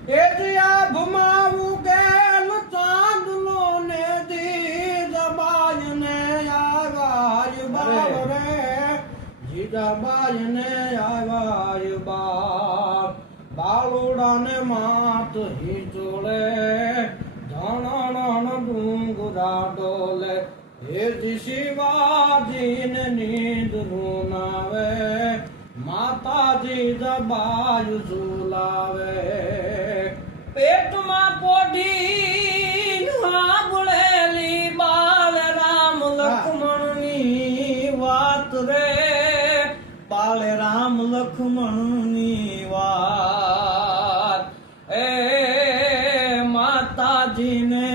એ દિયા ભમાવું ગેલ ચાંદલો ને દી જબાય ને આવાય બાવ રે જીજાબાય ને આવાય બાવ બાલુડા ને માત હિચોળે ધણણ ડુંગરા ડોલે હે શિવાજી ને નીંદ રૂનાવે માતાજી જબાય ઝુલાવે પેટમાં પોઢી સાંભળેલી બાળ રામ લક્ષ્મણની વાત રે બાળ રામ લક્ષ્મણની વાત એ માતાજીને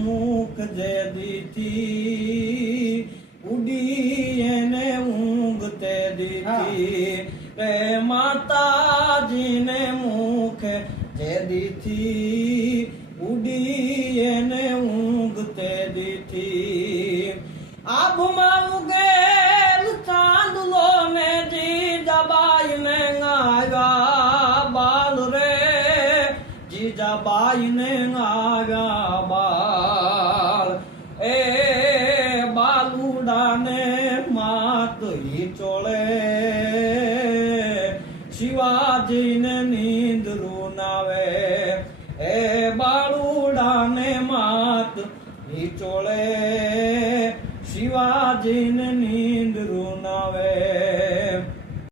મુખ જે દીધી ઉડી એને ઊંઘ તે દીધી રે માતાજીને મુખ જે દીધી ઉડી એને ઊંઘ તે દીધી આભમાં ઉગેલ ચાંદલો ને જીજાબાઈ ને આવ્યા બાલ રે જીજાબાઈ ને આવ્યા બાલ એ બાલુડા ને માત હિચોળ